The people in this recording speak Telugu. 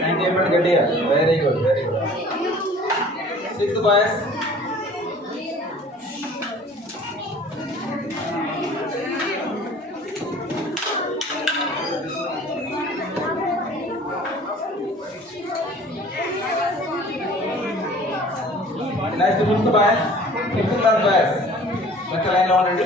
98 గట్టిగా. Very good, very good. 6th boys. Next 5th boys. 5th class boys. లెక్క లైన్లో ఉండండి.